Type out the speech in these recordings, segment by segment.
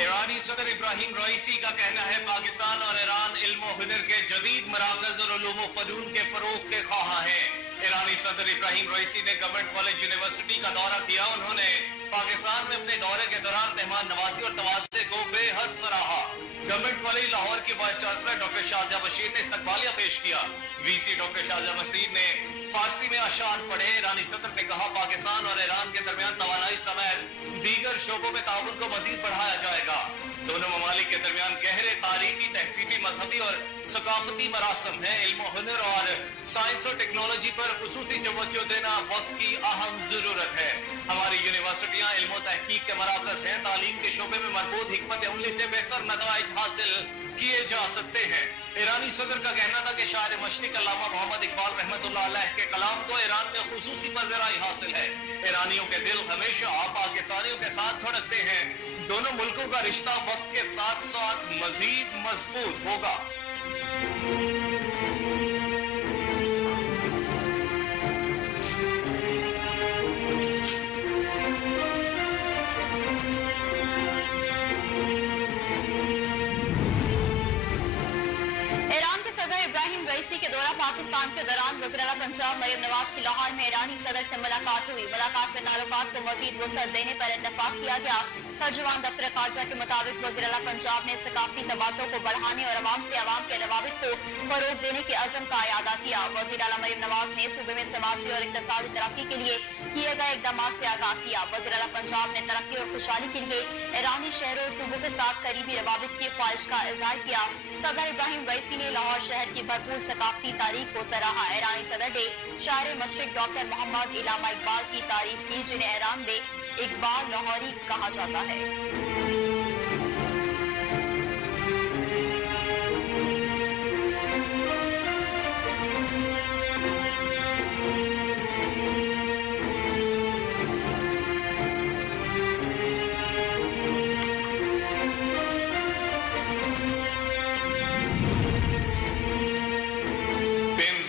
ईरानी सदर इब्राहिम रईसी का कहना है पाकिस्तान और ईरान इल्म हुनर के जदीद मराकज और उलूम फनून के फरोग के ख्वाह हैं। ईरानी सदर इब्राहिम रईसी ने गवर्नमेंट कॉलेज यूनिवर्सिटी का दौरा किया। उन्होंने पाकिस्तान में अपने दौरे के दौरान मेहमान नवाजी और तवाज़े को बेहद सराहा। गवर्नमेंट कॉलेज लाहौर की vice chancellor doctor Shazia Bashir ने इस्तकबालिया पेश किया। वीसी डॉक्टर शाहजिया बशीर ने फारसी में अशार पढ़े। ईरानी सदर ने कहा पाकिस्तान और ईरान के दरमियान तवानाई समेत दीगर शोबों में ताउन को मजीद बढ़ाया जाएगा। दोनों ममालिक के दरमियान गहरे तारीखी, तहजीबी, मजहबी और सकाफती मरासम है। इल्म हुनर और साइंस और टेक्नोलॉजी पर खुसूसी तवज्जो देना वक्त की अहम जरूरत है। हमारी यूनिवर्सिटियां इल्म तहकीक के मराकज हैं। तालीम के शोबे में मरबूत हिकमत अमली से बेहतर नताइज हासिल किए जा सकते हैं। ईरानी सदर का कहना था कि शायर मशरिक अल्लामा मोहम्मद इकबाल रहमतुल्लाह अलैह के कलाम को ईरान में खुसूसी पज़राई हासिल है। ईरानियों के दिल हमेशा पाकिस्तानियों के साथ धड़कते हैं। दोनों मुल्कों का रिश्ता वक्त के साथ साथ मजीद मजबूत होगा। इब्राहिम रईसी के दौरा पाकिस्तान के दौरान वज़ीर आला पंजाब मरियम नवाज की लाहौर में ईरानी सदर से मुलाकात हुई। मुलाकात में ताल्लुकात को मजीद वसअत देने पर इत्तफाक किया गया। तर्जुमान दफ्तर खारजा के मुताबिक वज़ीर आला पंजाब ने सकाफती तबादलों को बढ़ाने और अवाम से अवाम के रवाबित को फरोग देने के अज़म का इयादा किया। वज़ीर आला मरियम नवाज ने सूबे में समाजी और इक़्तिसादी तरक्की के लिए किए गए इक़दाम से आगाह किया। वज़ीर आला पंजाब ने तरक्की और खुशहाली के लिए ईरानी शहरों और सूबों के साथ करीबी रवाबित की ख्वाहिश का इज़हार किया। सदर इब्राहिम रईसी ने लाहौर शहर की भरपूर सकाफती तारीख को सराहा। ईरानी सदर ने शायर मशरिक डॉक्टर मोहम्मद इलामा इकबाल की तारीफ की, जिन्हें ईरान में इकबाल लाहौरी कहा जाता है।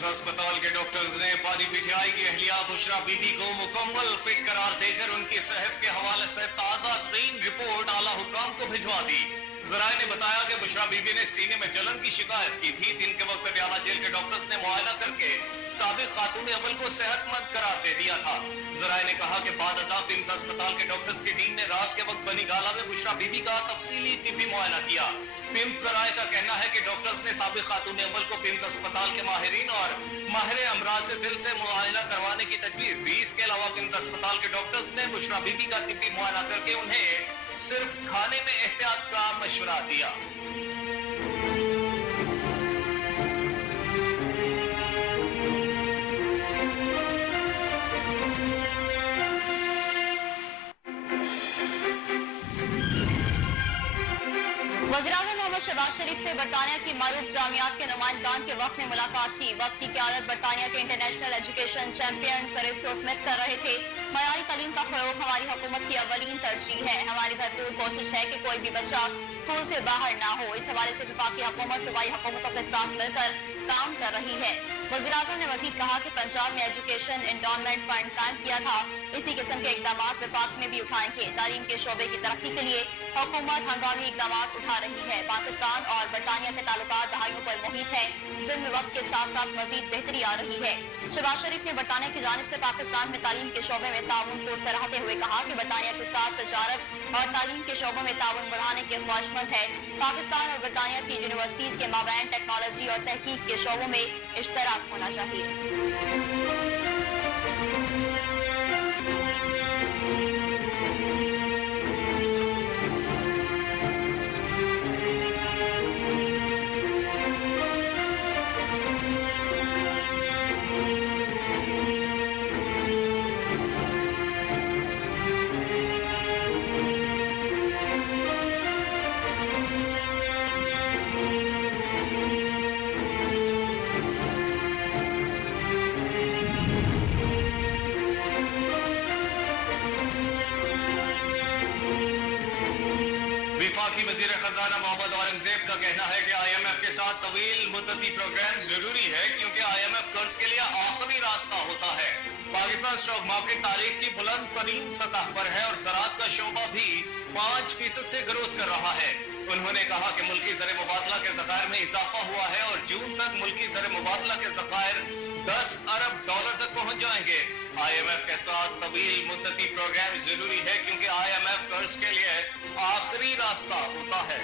अस्पताल के डॉक्टर्स ने पारी पीटीआई की अहलिया बुशरा बीबी को मुकम्मल फिट करार देकर उनकी सेहत के हवाले से ताजा तरीन रिपोर्ट आला हुकाम को भिजवा दी। जराये ने बताया कि बुशरा बीबी ने सीने में जलन की शिकायत की थी। दिन के वक्त पटियाला जेल के डॉक्टर्स ने मुआयना करके साबिक खातून अमल को सेहतमंद करार दे दिया था। जराये ने कहा कि बाद अज़ाब पिम्स अस्पताल के डॉक्टर्स की टीम ने रात के वक्त बनी गाला में बुशरा बीबी का तफसीली तिब्बी मुआयना किया। पिम्स जराये का कहना है कि डॉक्टर्स ने साबिक खातून अमल को पिम्स अस्पताल के माहिरीन और माहिर अमराज से दिल से मुआयना करवाने की तजवीज दी। इसके अलावा पिम्स अस्पताल के डॉक्टर्स ने बुशरा बीबी का तिब्बी मुआयना करके उन्हें सिर्फ खाने में एहतियात का मशवरा दिया। वज़ीर-ए-आज़म मोहम्मद शहबाज शरीफ से बरतानिया की मारूफ जामियात के नुमाइंदान के वक्त में मुलाकात की। वक्त की क़यादत बरतानिया के इंटरनेशनल एजुकेशन चैंपियन सर एस्टो स्मिथ कर रहे थे। मयारी तालीम का फ़रोग़ हमारी हुकूमत की अव्वलीन तरजीह है। हमारी भरपूर कोशिश है कि कोई भी बच्चा स्कूल से बाहर ना हो। इस हवाले से वफाकी हुकूमत सूबाई हुकूमतों के साथ मिलकर काम कर रही है। वज़ीर-ए-आज़म ने मज़ीद कहा कि पंजाब में एजुकेशन एंडोमेंट फंड कायम किया था। इसी किस्म के इक़दाम वफाक में भी उठाएंगे। तालीम के शोबे की तरक्की के लिए हुकूमत हंगामी इक़दाम उठा रही है। पाकिस्तान और बरतानिया से ताल्लुकात दहाइयों पर मुहित है, जिनमें वक्त के साथ साथ मजीद बेहतरी आ रही है। शहबाज शरीफ ने बरतानिया की जानिब से पाकिस्तान में तालीम के शोबे में ताउन को सराहते हुए कहा कि बरतानिया के साथ तजारत और तालीम के शोबों में ताउन बढ़ाने के ख्वाहिशमंद है। पाकिस्तान और बरतानिया की यूनिवर्सिटीज के माबैन टेक्नोलॉजी और तहकीक के शोबों में इश्तराक होना चाहिए। वफाकी वज़ीर खजाना मोहम्मद औरंगजेब का कहना है कि IMF के साथ तवील मुद्दती प्रोग्राम जरूरी है, क्योंकि IMF कर्ज के लिए आखिरी रास्ता होता है। पाकिस्तान स्टॉक मार्केट तारीख की बुलंद तरीन सतह पर है और ज़राअत का शोबा भी 5% से ग्रोथ कर रहा है। उन्होंने कहा कि मुल्की ज़र मुबादला के ज़खायर में इजाफा हुआ है और जून तक मुल्की ज़र मुबादला के ज़खायर 10 अरब डॉलर तक पहुंच जाएंगे। IMF के साथ तवील मुद्दती प्रोग्राम जरूरी है क्योंकि IMF कर्ज के लिए आखिरी रास्ता होता है।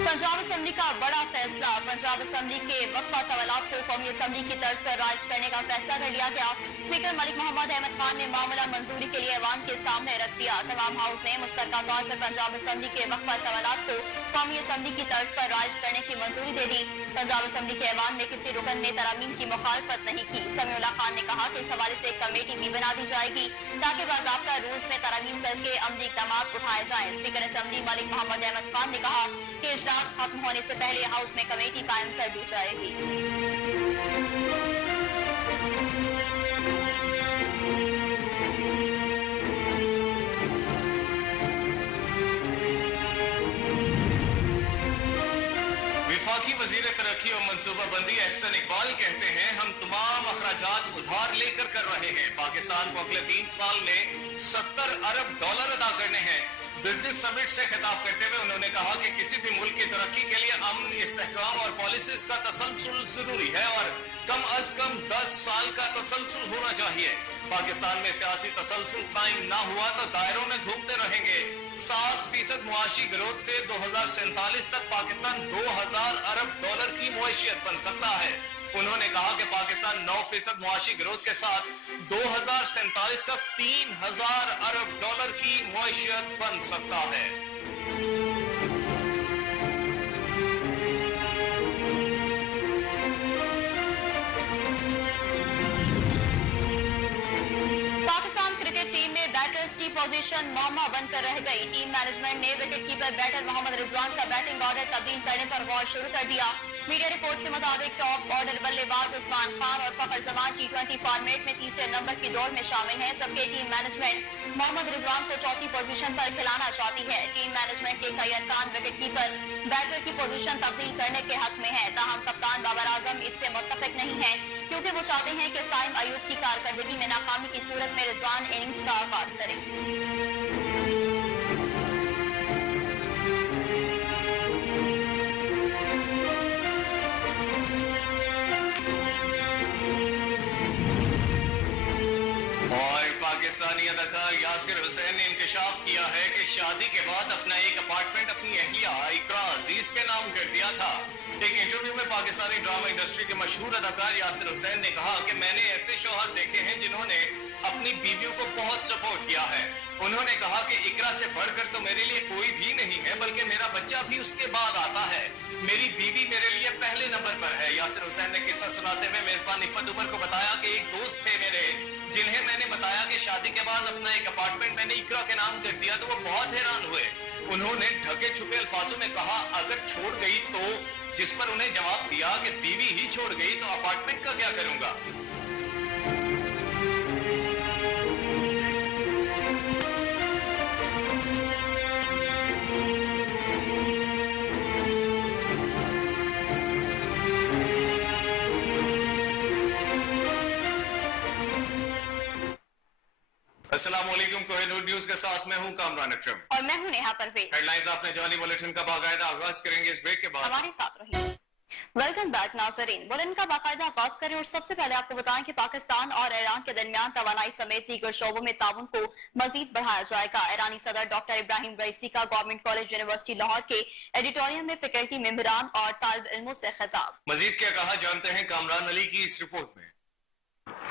पंजाब असेंबली का बड़ा फैसला। पंजाब असेंबली के वक्फा सवालात को कौमी असेंबली की तर्ज पर राइज करने का फैसला कर लिया गया। स्पीकर मलिक मोहम्मद अहमद खान ने मामला मंजूरी के लिए अवाम के सामने रख दिया। तमाम हाउस ने मुश्तरका तौर पर पंजाब असेंबली के वक्फा सवालात को कौमी असेंबली की तर्ज पर राइज करने की मंजूरी दे दी। पंजाब असेंबली के अवाम में किसी रुकन ने तरमीम की मुखालफत नहीं की। समीउल्लाह खान ने कहा कि इस हवाले से एक कमेटी भी बना दी जाएगी ताकि बाज़ाब्ता रूल्स में तरमीम करके अमली इक़दाम उठाए जाएं। स्पीकर असेंबली मलिक मोहम्मद अहमद खान ने कहा कि इजलास खत्म होने से पहले हाउस में कमेटी कायम कर दी जाएगी। वफाकी वजीर तरक्की और मनसूबाबंदी एहसन इकबाल कहते हैं हम तमाम अखराजात उधार लेकर कर रहे हैं। पाकिस्तान को अगले 3 साल में 70 अरब डॉलर अदा करने हैं। बिजनेस समिट से खिताब करते हुए उन्होंने कहा कि किसी भी मुल्क की तरक्की के लिए अमन, इस्तेहकाम और पॉलिसीज का तसलसल जरूरी है और कम अज कम 10 साल का तसलसल होना चाहिए। पाकिस्तान में सियासी तसलसल कायम ना हुआ तो दायरों में घूमते रहेंगे। 7% मुआशी ग्रोथ से 2047 तक पाकिस्तान 2000 अरब डॉलर की मुआशियत बन सकता है। उन्होंने कहा कि पाकिस्तान 9% मुआशी ग्रोथ के साथ 2047 तक 3000 अरब डॉलर की मुआशियत बन सकता है। पाकिस्तान क्रिकेट टीम में बैटर्स की पोजीशन मौमा बनकर रह गई। टीम मैनेजमेंट ने wicket keeper batter Mohammad Rizwan का बैटिंग ऑर्डर तब्दील करने पर गौर शुरू कर दिया। मीडिया रिपोर्ट के मुताबिक टॉप ऑर्डर बल्लेबाज उस्मान खान और फखर जमान T20 फॉर्मेट में तीसरे नंबर की दौड़ में शामिल हैं, जबकि टीम मैनेजमेंट मोहम्मद रिजवान को चौथी पोजीशन पर खिलाना चाहती है। टीम मैनेजमेंट के कई अरकान विकेट कीपर बैटर की पोजीशन तब्दील करने के हक में है, ताहम कप्तान बाबर आजम इससे मुत्तफिक नहीं है क्योंकि वो चाहते हैं कि साइम अयूब की कारकर्दगी में नाकामी की सूरत में रिजवान इनिंग्स का आगाज करें। पाकिस्तानी अदाकार यासिर हुसैन ने इंकशाफ किया है कि शादी के बाद अपना एक अपार्टमेंट अपनी अहलिया इकरा अजीज के नाम कर दिया था। एक इंटरव्यू में पाकिस्तानी ड्रामा इंडस्ट्री के मशहूर अदाकार यासिर हुसैन ने कहा कि मैंने ऐसे शौहर देखे हैं जिन्होंने अपनी बीवियों को बहुत सपोर्ट किया है। उन्होंने कहा कि इकरा से बढ़कर तो मेरे लिए कोई भी नहीं है, बल्कि मेरा बच्चा भी उसके बाद आता है। मेरी बीवी मेरे लिए पहले नंबर पर है। यासिर हुसैन ने किस्सा सुनाते हुए मेजबान इफ़त उमर को बताया कि एक दोस्त थे मेरे जिन्हें मैंने बताया कि शादी के बाद अपना एक अपार्टमेंट मैंने इकरा के नाम कर दिया तो वो बहुत हैरान हुए। उन्होंने ढके छुपे अल्फाजों में कहा अगर छोड़ गई तो, जिस पर उन्हें जवाब दिया कि बीवी ही छोड़ गई तो अपार्टमेंट का क्या करूंगा। अस्सलामुअलैकुम, कोहिनूर न्यूज़ के साथ मैं हूं कामरान अकरम और मैं हूं नेहा परवेज। हेडलाइंस आपने जानी बुलेटिन का बाकायदा आगाज करेंगे इस ब्रेक के बाद। हमारे साथ रहिए। वेलकम बैक नाज़रीन। बुलेटिन का बाकायदा आगाज करें और सबसे पहले आपको बताएं कि पाकिस्तान और ईरान के दरमियान तवानाई समेत दीगर शोबों में ताउन को मजीद बढ़ाया जाएगा। ईरानी सदर डॉक्टर इब्राहिम रईसी का गवर्नमेंट कॉलेज यूनिवर्सिटी लाहौर के एडिटोरियम में फैकल्टी मेंबरान और तालिब इल्मों से खिताब। मजीद क्या कहा जानते हैं कामरान अली की इस रिपोर्ट में।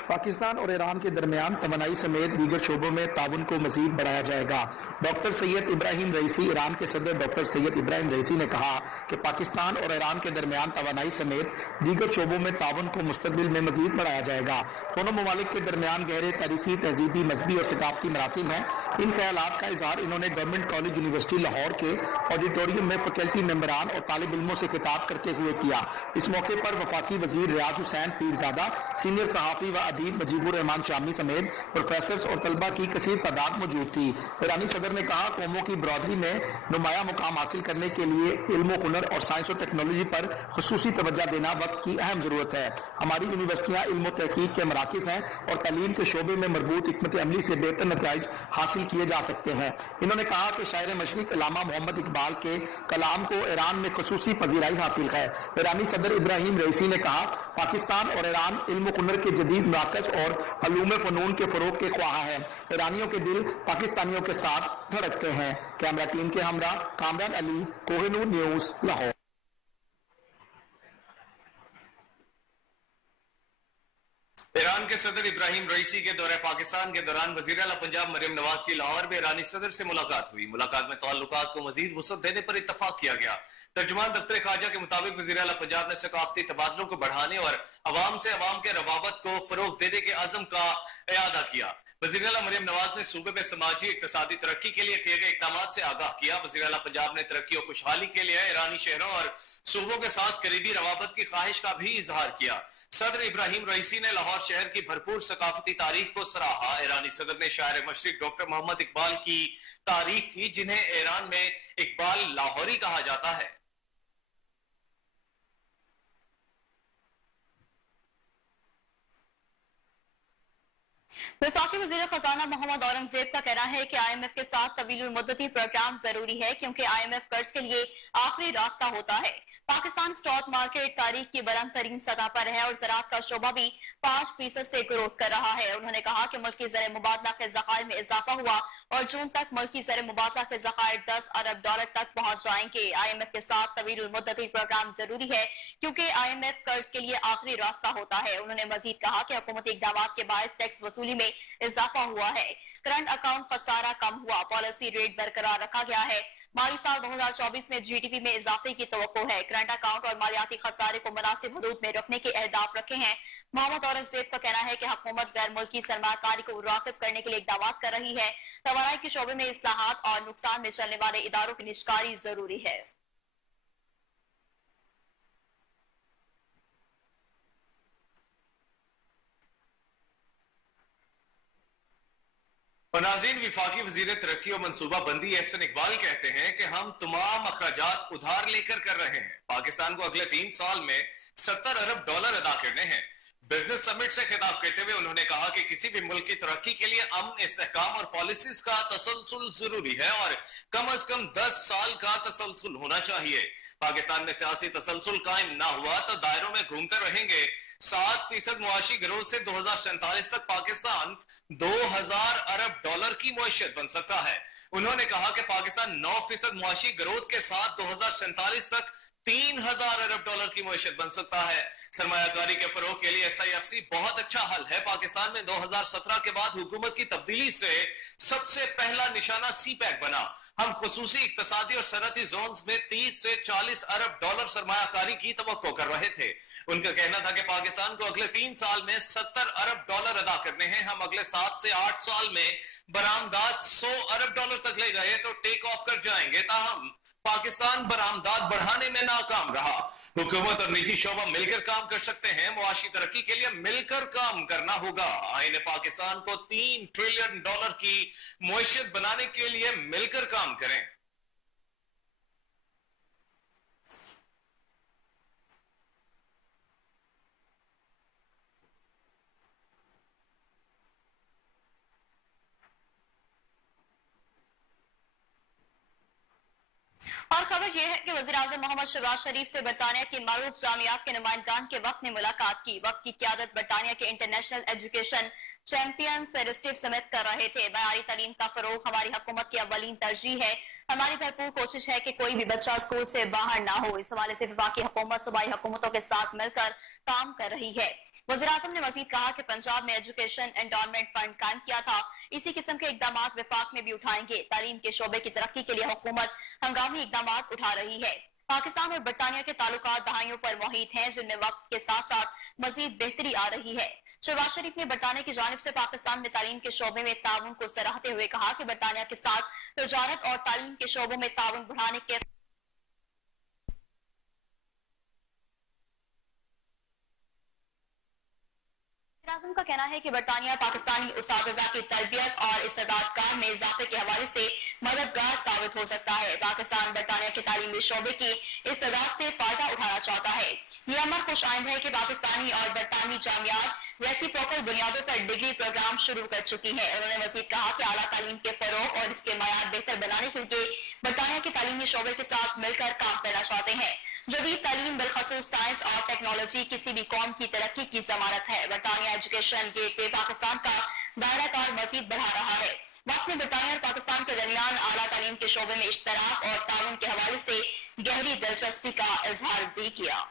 पाकिस्तान और ईरान के दरमियान तवानाई समेत दीगर शोबों में ताउन को मजीद बढ़ाया जाएगा। डॉक्टर सैयद इब्राहिम रईसी, ईरान के सदर डॉक्टर सैयद इब्राहिम रईसी ने कहा कि पाकिस्तान और ईरान के दरमियान तवानाई समेत दीगर शोबों में ताउन को मुस्तकबिल में मजीद बढ़ाया जाएगा। दोनों ममालिक के दरमियान गहरे तारीखी, तहजीबी, मजहबी और सकाफती मरासिम हैं। इन ख्यालात का इजहार इन्होंने गवर्नमेंट कॉलेज यूनिवर्सिटी लाहौर के ऑडिटोरियम में फैकल्टी मेंबरान और तालिब इल्मों से खिताब करते हुए किया। इस मौके पर वफाकी वजीर रियाज हुसैन पीरजादा, सीनियर सहाफी व अदीब मुजीबुर रहमान शामी समेत प्रोफेसर और तलबा की कसीर तादाद मौजूद थी। ईरानी सदर ने कहा, कौमों की बरादरी में नुमाया मुकाम हासिल करने के लिए इल्म हुनर और साइंस और टेक्नोलॉजी पर खुसूसी तवज्जो देना वक्त की अहम जरूरत है। हमारी यूनिवर्सिटियां इल्म तहकीक के मराकिज हैं और तालीम के शोबे में मरबूत हिकमत अमली से बेहतर नताइज हासिल किए जा सकते हैं। इन्होंने कहा कि शायर मशरिक अल्लामा मोहम्मद इकबाल के कलाम को ईरान में खुसूसी पजीराई हासिल है। ईरानी सदर इब्राहिम रईसी ने कहा, पाकिस्तान और ईरान इल्म हुनर के जदीद मराकज और अलूम फनून के फरोग के ख्वाह हैं। ईरानियों के दिल पाकिस्तानियों के साथ धड़कते हैं। कैमरा टीम के हमरा कामरान अली, कोहिनूर न्यूज, लाहौर। ईरान के सदर इब्राहिम रईसी के दौरे पाकिस्तान के दौरान वजीर आला पंजाब मरियम नवाज की लाहौर में ईरानी सदर से मुलाकात हुई। मुलाकात में ताल्लुकात को मजीद वसअत देने पर इत्तफाक किया गया। तर्जुमान दफ्तर खारजा के मुताबिक वजीर आला पंजाब ने सकाफती तबादलों को बढ़ाने और अवाम से अवाम के रवाबत को फरोग देने के अज़म का इयादा किया। वज़ीर आला मरियम नवाज ने सूबे में समाजी इक्तिसादी तरक्की के लिए किए गए इक़दाम से आगाह किया। वज़ीर आला पंजाब ने तरक्की और खुशहाली के लिए ईरानी शहरों और सूबों के साथ करीबी रवाबत की ख्वाहिश का भी इजहार किया। सदर इब्राहिम रईसी ने लाहौर शहर की भरपूर सकाफती तारीख को सराहा। ईरानी सदर ने शायर मशरिक डॉक्टर मोहम्मद इकबाल की तारीफ की, जिन्हें ईरान में इकबाल लाहौरी कहा जाता है। वफाकी वज़ीर खजाना मोहम्मद औरंगजेब का कहना है कि IMF के साथ तवील मुद्दती प्रोग्राम जरूरी है, क्योंकि IMF कर्ज के लिए आखिरी रास्ता होता है। पाकिस्तान स्टॉक मार्केट तारीख की बुलंद तरीन सतह पर है और ज़राअत का शोबा भी 5% से ग्रोथ कर रहा है। उन्होंने कहा कि मुल्की ज़र मुबादला के ज़खायर में इजाफा हुआ और जून तक मुल्की ज़र मुबादला के ज़खायर $10 अरब तक पहुंच जाएंगे। IMF के साथ तवील मुद्दती प्रोग्राम जरूरी है, क्योंकि IMF कर्ज के लिए आखिरी रास्ता होता है। उन्होंने मजीद कहा कि हुकूमती इक़दाम के बायस टैक्स वसूली में इजाफा हुआ है, करंट अकाउंट खसारा कम हुआ, पॉलिसी रेट बरकरार रखा गया है। माली साल 2024 में GDP में इजाफे की तवक्को है। करंट अकाउंट और मालियाती खसारे को मुनासिब हदूद में रखने के अहदाफ रखे हैं। मोहम्मद औरंगजेब का कहना है कि हुकूमत गैर मुल्की सरमाकारी को मुराकिब करने के लिए इक़दाम कर रही है। तवानाई के शोबे में इस्लाहात और नुकसान में चलने वाले इदारों की निष्कारी जरूरी है। नाज़रीन, विफाकी वज़ीर तरक्की और मनसूबा बंदी एहसन इकबाल कहते हैं कि हम तमाम अखराजात उधार लेकर कर रहे हैं। पाकिस्तान को अगले 3 साल में $70 अरब अदा करने हैं। बिजनेस समिट से खिताब करते हुए उन्होंने कहा कि किसी भी मुल्क की तरक्की के लिए अमन, इस्तेहकाम और पॉलिसीज का तसलसल जरूरी है और कम से कम 10 साल का तसलसल होना चाहिए। पाकिस्तान में सियासी तसलसल कायम ना हुआ तो दायरों में घूमते रहेंगे। 7% मुआशी ग्रोथ से 2047 तक पाकिस्तान $2000 अरब की मुआशियत बन सकता है। उन्होंने कहा कि पाकिस्तान 9% मुआशी ग्रोथ के साथ 2047 तक $3000 अरब की मुआशियत बन सकता है। सरमायाकारी के फरोग के लिए SIFC बहुत अच्छा हल है। पाकिस्तान में 2017 के बाद हुकूमत की तब्दीली से सबसे पहला निशाना CPEC बना। हम खुसूसी इक्तिसादी और सनअती जोन्स में 30 से 40 अरब सरमायाकारी की तवक्को कर रहे थे। उनका कहना था कि पाकिस्तान को अगले 3 साल में $70 अरब अदा करने हैं। हम अगले 7 से 8 साल में बरामदात $100 अरब तक ले गए तो टेक ऑफ कर जाएंगे। ताहम पाकिस्तान बरामदात बढ़ाने में नाकाम रहा। हुकूमत और निजी शोबा मिलकर काम कर सकते हैं। मुआशी तरक्की के लिए मिलकर काम करना होगा। आईन पाकिस्तान को $3 ट्रिलियन की मुआशियत बनाने के लिए मिलकर काम करें। और खबर यह है कि वज़ीर-ए-आज़म मोहम्मद शहबाज शरीफ से बरतानिया की मारूफ जामियात के नुमाइंदान के वक्त ने मुलाकात की। वक्त की क़यादत बरतानिया के international education champion sir Smith कर रहे थे। मयारी तालीम का फरोग हमारी हुकूमत की अव्वलीन तरजीह है। हमारी भरपूर कोशिश है कि कोई भी बच्चा स्कूल से बाहर ना हो। इस हवाले से वफाकी हुकूमत सूबाई हुकूमतों के साथ मिलकर काम कर रही है। वज़ीर-ए-आज़म ने मज़ीद कहा कि पंजाब में एजुकेशन एंडोमेंट फंड कायम किया था। इसी किस्म के इकदाम वफाक में भी उठाएंगे। तालीम के शोबे की तरक्की के लिए हुकूमत हंगामी इकदाम उठा रही है। पाकिस्तान और बरतानिया के ताल्लुकात दहाइयों पर मुहित हैं, जिनमें वक्त के साथ साथ मजीद बेहतरी आ रही है। शहबाज शरीफ ने बरतानिया की जानिब से पाकिस्तान में तालीम के शोबे में ताउन को सराहते हुए कहा कि बरतानिया के साथ तजारत और तालीम के शोबों में ताउन बढ़ाने के आज़म का कहना है कि बरतानिया पाकिस्तानी उसातिज़ा की तरबियत और इस्तेदाद में इजाफे के हवाले से मददगार साबित हो सकता है। पाकिस्तान बरतानिया के तालीमी शोबे की इस्तेदाद से फायदा उठाना चाहता है। ये अमर खुश आइंद है कि पाकिस्तानी और बरतानी जामियात रेसिप्रोकल बुनियादों पर डिग्री प्रोग्राम शुरू कर चुकी है। उन्होंने मजीद कहा कि आला तालीम के फरोग और इसके मयार बेहतर बनाने के लिए बरतानिया के तालीमी शोबे के साथ मिलकर काम करना चाहते हैं। जदीद तालीम बिलखसूस साइंस और टेक्नोलॉजी किसी भी कौम की तरक्की की जमानत है। बरतानिया एजुकेशन गेटवे पाकिस्तान का दायरा कार मजीद बढ़ा रहा है। वक्त में बरतानिया और पाकिस्तान के दरमियान आला तालीम के शोबे में इश्तराक और ताउन के हवाले से गहरी दिलचस्पी का इजहार भी किया।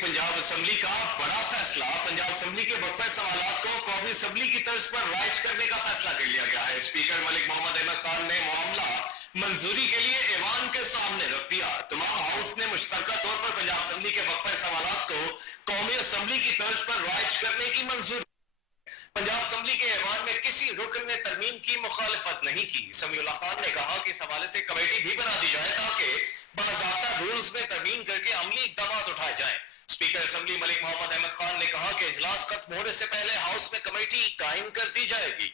पंजाब असेंबली का बड़ा फैसला। पंजाब असेंबली के वक्फे सवालात को कौमी असेंबली की तर्ज पर राइज करने का फैसला कर लिया गया है। स्पीकर मलिक मोहम्मद अहमद खान ने मामला मंजूरी के लिए ऐवान के सामने रख दिया। तमाम हाउस ने मुश्तरका तौर पर पंजाब असेंबली के वक्फे सवालात को कौमी असेंबली की तर्ज पर राइज करने की मंजूरी। पंजाब असेंबली के ऐवान में किसी रुकन ने तरमीम की मुखालिफत नहीं की। समीउल्लाह खान ने कहा कि इस हवाले से कमेटी भी बना दी जाए ताकि बाज़ाब्ता रूल्स में तरमीम करके अमली इक़दाम उठाए जाएं। स्पीकर असेंबली मलिक मोहम्मद अहमद खान ने कहा कि इजलास खत्म होने से पहले हाउस में कमेटी कायम कर दी जाएगी।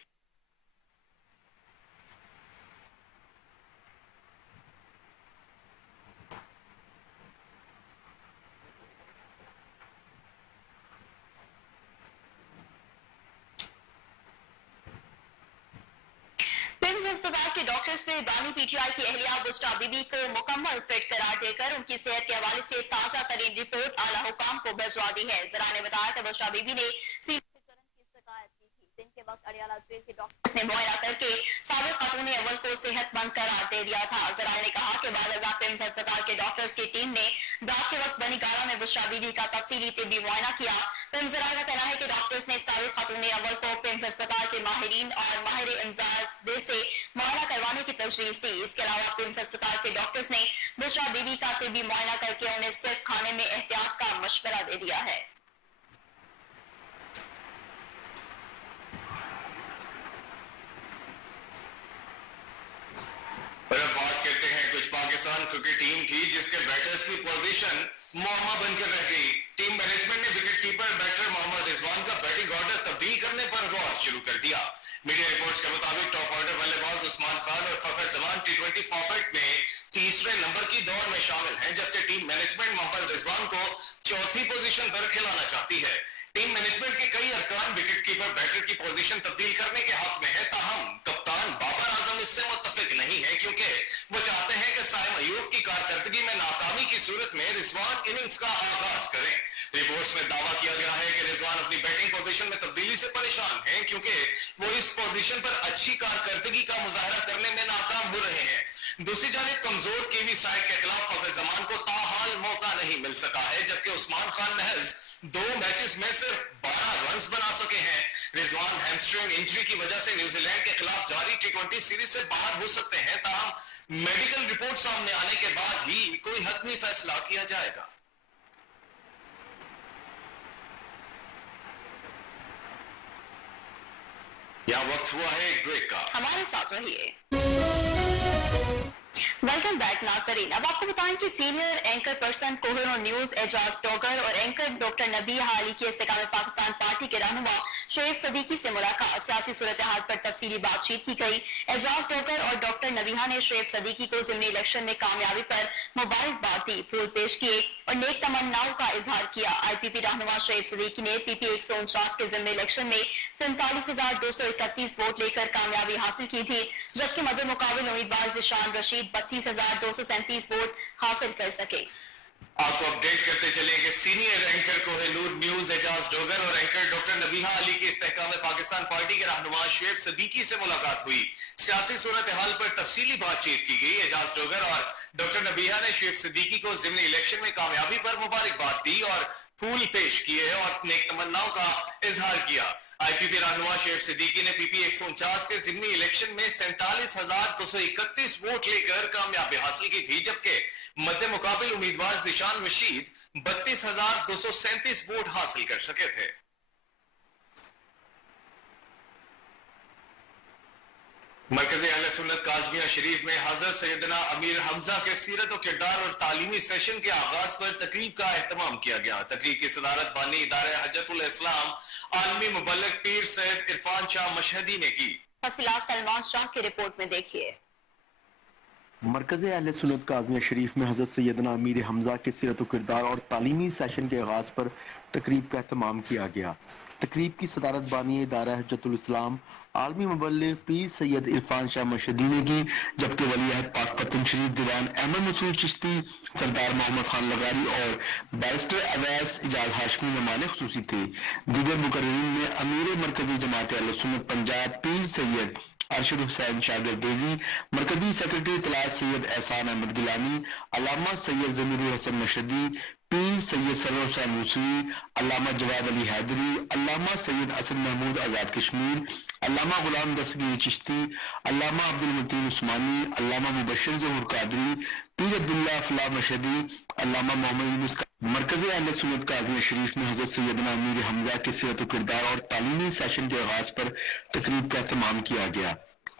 अस्पताल के डॉक्टर से बानी पीटीआई की अहलिया बुश्रा बीबी को मुकम्मल फिट करार देकर उनकी सेहत के हवाले से ताजा तरीन रिपोर्ट आला हुकाम को भिजवा दी है। जरा ने बताया कि बुश्रा बीबी ने शिकायत की थी। दिन के वक्त अडियाला जेल के डॉक्टर्स ने मुआयना करके साबिक खातून अव्वल को सेहतमंद करार दे दिया था। जरा ने कहा कि बाद पिम्स अस्पताल के डॉक्टर्स की टीम ने दाग के वक्त बनी गारा में बुश्रा बीबी का तफसीली तिब्बी मुआयना किया। पिम्स जरा का कहना है कि डॉक्टर्स ने साबिक खातून अव्वल को पिम्स अस्पताल के माहिरीन और माहिर इंजाज से मुआयना करवाने की तजवीज दी। इसके अलावा पिम्स अस्पताल के डॉक्टर्स ने बुश्रा बीबी का तिब्बी मुआयना करके उन्हें सिर्फ खाने में एहतियात का मशवरा दे दिया है। और अब बात करते हैं कुछ पाकिस्तान क्रिकेट टीम की जिसके बैटर्स की पोजीशन मुअम्मा बनकर रह गई। टीम मैनेजमेंट ने विकेटकीपर बैटर मोहम्मद रिजवान का बैटिंग ऑर्डर तब्दील करने पर गौर शुरू कर दिया। मीडिया रिपोर्ट्स के मुताबिक टॉप ऑर्डर बल्लेबाज उस्मान खान और फखर जमान टी20 फॉर्मेट में तीसरे नंबर की दौड़ में शामिल हैं, जबकि टीम मैनेजमेंट मोहम्मद रिजवान को चौथी पोजीशन पर खिलाना चाहती है। टीम मैनेजमेंट के कई अरकान विकेटकीपर बैटर की पोजीशन तब्दील करने के हक में है, ताहम कप्तान बाबर आजम इससे मुत्तफिक नहीं है क्योंकि वो चाहते हैं कि साइम अयूब की कारकर्दगी में नाकामी की सूरत में रिजवान इनिंग्स का आगाज करें। रिपोर्ट्स में दावा किया गया है कि रिजवान अपनी बैटिंग पोजीशन में तब्दीली से परेशान हैं क्योंकि वो इस पोजीशन पर अच्छी कारकर्दगी का मुजाहरा करने में नाकाम हो रहे हैं। दूसरी जानिब कमजोर कीवी साइड के खिलाफ फखर जमान को ताहाल मौका नहीं मिल सका है, जबकि उस्मान खान महज 2 मैचेस में सिर्फ 12 रन्स बना सके हैं। रिजवान हैमस्ट्रिंग इंजरी की वजह से न्यूजीलैंड के खिलाफ जारी टी20 सीरीज से बाहर हो सकते हैं, ताहम मेडिकल रिपोर्ट सामने आने के बाद ही कोई हतमी फैसला किया जाएगा। यह वक्त हुआ है एक ब्रेक का, हमारे साथ रहिए। वेलकम बैक नाज़रीन। अब आपको बताएं कि senior anchor person Kohinoor news Ejaz Dogar और एंकर डॉक्टर नबी हाली की इस्तेकामत पाकिस्तान पार्टी के रहनुमा शोएब सदीकी से मुलाकात, सियासी सूरत हाल पर तफसीली बातचीत की गई। एजाज डोगर और डॉक्टर नबीहा ने शोएब सदीकी को ज़िमनी इलेक्शन में कामयाबी पर मुबारकबाद दी, फूल पेश किए और नेक तमन्नाओं का इजहार किया। IPP रहनुमा शोएब सदीकी ने PP 149 के ज़िमनी इलेक्शन में 47,231 वोट लेकर कामयाबी हासिल की थी, जबकि मद्दे मुकाबिल उम्मीदवार ज़िशान रशीद 32,237 वोट हासिल कर सके। आपको अपडेट करते चलेंगे senior anchor Kohinoor news Ejaz Dogar और एंकर डॉक्टर नबीहा अली की इस्तेहकाम पाकिस्तान पार्टी के रहनुमा शोएब सदीकी से मुलाकात हुई। सियासी सूरत हाल पर तफसीली बातचीत की गई। एजाज डोगर और डॉक्टर नबीहा ने शोएब सदीकी को ज़िमनी इलेक्शन में कामयाबी पर मुबारकबाद दी और फूल पेश किए और नेक तमन्नाओं का इजहार किया। IPP रहनुमा शोएब सदीकी ने PP 149 के ज़िमनी इलेक्शन में 47,231 वोट लेकर कामयाबी हासिल की थी, जबकि मद्दे मुकाबिल उम्मीदवार ज़िशान रशीद 32,237 वोट हासिल कर सके थे। मरकज़ी अहले सुन्नत काज़मिया शरीफ में हज़रत सैयदना अमीर हमजा के सीरत और किरदार और तालीमी सेशन के आगाज पर तकरीब का एहतमाम किया गया। तकरीब की सदारत बानी इदारे हज्जतुल इस्लाम आलमी मुबल्लिग पीर सैयद इरफान शाह मशहदी ने की। तफसीलात सलमान शाह की रिपोर्ट में देखिए। मरकज़ अहले सुन्नत काज़मिया शरीफ में हज़रत सैयदना अमीर हमजा के सीरत और किरदार और तालीमी सेशन के आगाज पर तकरीब का एहतमाम किया गया। तकरीब की सदारत बानी इदारा हज्जतुल इस्लाम आलमी मुबल्लिग पीर सैयद इरफान शाह मशहदी ने की, जबकि वली-अहद पाक पतन शरीफ दीवान अहमद मसूद चिश्ती, सरदार मोहम्मद खान लगारी और बैरिस्टर अवैस इजाज हाशमी मेहमान खुसूसी थे। दीगर मुकर्ररीन में अमीर मरकजी जमात अहले सुन्नत पंजाब पीर सैयद अरशद हुसैन शागिर्देजी, मरकजी सेक्रेटरी इत्तलात सैयद एहसान अहमद गिलानी, अल्लामा सैयद ज़मीरुल हसन मशहदी, पीर सैयद सरवर हुसैन मूसवी, अल्लामा जवाद अली हैदरी, अल्लामा सैयद असद महमूद आज़ाद कश्मीर, अल्लामा गुलाम दस्तगीर चिश्ती, अल्लामा अब्दुल मतीन उस्मानी, अल्लामा मुबश्शिर ज़हूर कादरी, पीर अब्दुल्ला फलाह मशहदी, अल्लामा मोहम्मद यूनुस। मरकज़ी अहले सुन्नत काज़मिया शरीफ में हज़रत सैयदना अमीर हमजा के सीरत और किरदार और तालीमी सेशन के आगाज पर तकरीब का एहतमाम किया गया।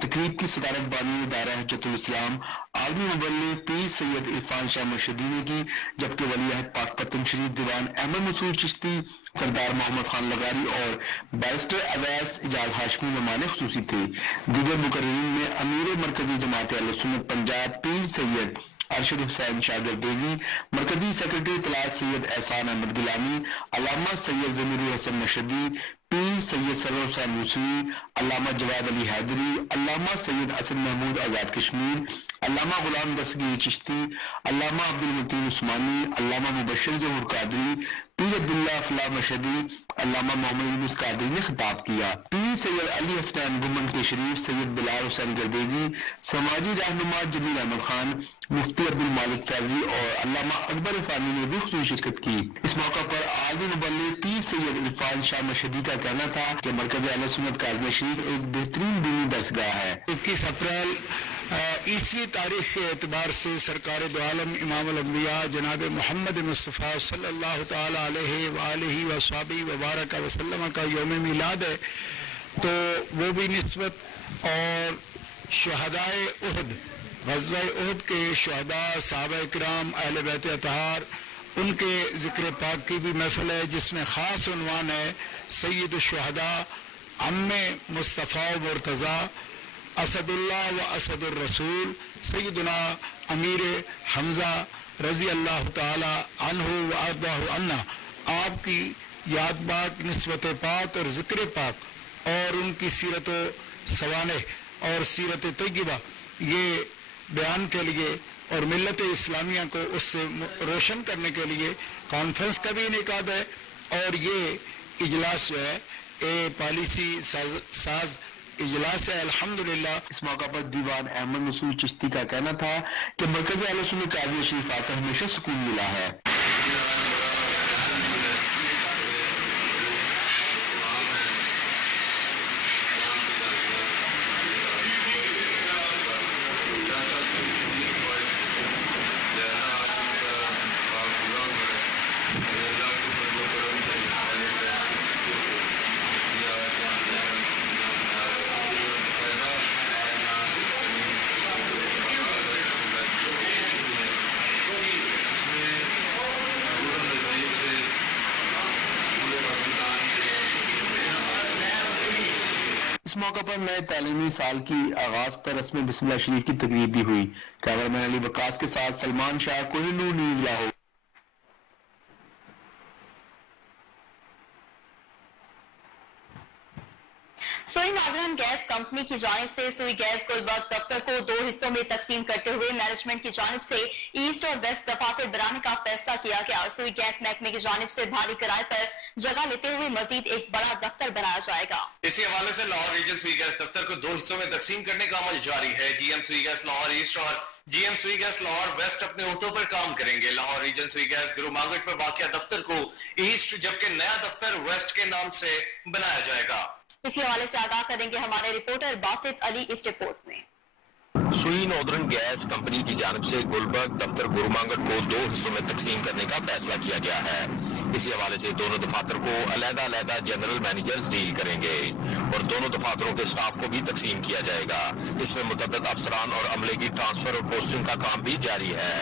तकरीब की सदारत बानी इदारा हज्जतुल इस्लाम आलमी मुबल्लिग पीर सैयद इरफान शाह मशहदी ने की, जबकि वली-अहद पाक पतन शरीफ दीवान अहमद मसूद चिश्ती, सरदार मोहम्मद खान लगारी और बैरिस्टर अवैस इजाज हाशमी मेहमान खुसूसी थे। दीगर मुकर्ररीन में अमीर मरकजी जमात अहले सुन्नत पंजाब पीर सैयद अरशद हुसैन शागिर्देजी, मरकजी सेक्रेटरी इत्तलात सैयद एहसान अहमद गिलानी, अल्लामा सैयद ज़मीरुल हसन मशहदी, पीर सैयद सरवर हुसैन मूसवी, अल्लामा जवाद अली हैदरी, अल्लामा सैयद असद महमूद आज़ाद कश्मीर, अल्लामा गुलाम दस्तगीर चिश्ती, अल्लामा अब्दुल मतीन उस्मानी, अल्लामा मुबश्शिर ज़हूर कादरी, पीर अब्दुल्ला फलाह मशहदी, अल्लामा मोहम्मद यूनुस कादरी ने खिताब किया। पीर सैयद अली हसनैन गुम्मन के शरीफ सैयद बिलाल हुसैन गर्देजी, समाजी रहनुमा जमील अहमद खान, मुफ्ती अब्दुल मालिक फैजी और अल्लामा अकबर फानी ने भी खुसूसी शिरकत की। इस मौका पर आलमी मुबल्लिग पीर सैयद इरफान शाह मशहदी का कहना था कि मरकज़ अहले सुन्नत काज़मिया शरीफ एक बेहतरीन दीनी दरसगाह है। 21 अप्रैल ईसवी तारीख के एतबार से सरकार दो आलम इमामुल अंबिया जनाब मोहम्मद मुस्तफ़ा सल्लल्लाहु ताला अलैहि व आलिहि व सहाबी व बारक वसल्लम का यौम मिलाद है, तो वो भी निस्बत और शुहदाए उहद, ग़ज़वा उहद के शुहदा सहाबा इकराम अहले बैत अतहार, उनके ज़िक्र पाक की भी महफ़िल है, जिसमें ख़ास उन्वान है सय्यद शुहदा अम्मे मुस्तफ़ा मुर्तज़ा असदुल्लाह व असदुर रसूल सैयदना अमीर हमजा रज़ी अल्लाह ताला अन्हु व अरदाहु अन्ना। आपकी याद बात निस्बत पाक और ज़िक्र पाक और उनकी सीरत सवाने और सीरत तय्यबा ये बयान के लिए और मिल्लत इस्लामिया को उससे रोशन करने के लिए कॉन्फ्रेंस का भी इनेकाद है। और ये इजलास जो है ये पॉलिसी साज इजलास है अल्हम्दुलिल्लाह। इस मौका पर दीवान अहमद मसूद चिश्ती का कहना था कि मरकज़ अहले सुन्नत काज़मिया शरीफ आकर हमेशा सुकून मिला है। इस मौका पर नए तालीमी साल की आगाज पर रस्म बिस्मिल्लाह शरीफ की तकरीब भी हुई। कैमरामैन अली वकास के साथ सलमान शाह, कोहिनूर न्यूज़ लाहौर। सुई नाज़रीन, गैस कंपनी की जानिब से सुई गैस गुलबर्ग दफ्तर को 2 हिस्सों में तकसीम करते हुए मैनेजमेंट की जानिब से ईस्ट और वेस्ट दफातर बनाने का फैसला किया गया। सुई गैस महकमे की जानिब से भारी किराए पर जगह लेते हुए मजीद एक बड़ा दफ्तर बनाया जाएगा। इसी हवाले से लाहौर रीजन सुई गैस दफ्तर को 2 हिस्सों में तकसीम करने का अमल जारी है। जीएम सुई गैस लाहौर ईस्ट और जीएम सुई गैस लाहौर वेस्ट अपने ओहदों पर काम करेंगे। लाहौर रीजन सुई गैस गुरु मार्केट पर वाक़िया दफ्तर को ईस्ट जबकि नया दफ्तर वेस्ट के नाम से बनाया जाएगा। इसी हवाले से आगाह करेंगे हमारे रिपोर्टर बासित अली इस रिपोर्ट में। सुई नॉर्दर्न गैस कंपनी की जानिब से गुलबर्ग दफ्तर गुरुमांगट को 2 हिस्सों में तकसीम करने का फैसला किया गया है। इसी हवाले से दोनों दफातर को अलग-अलग जनरल मैनेजर्स डील करेंगे और दोनों दफातरों के स्टाफ को भी तकसीम किया जाएगा। इसमें मुतअद्दिद अफसरान और अमले की ट्रांसफर और पोस्टिंग का काम भी जारी है।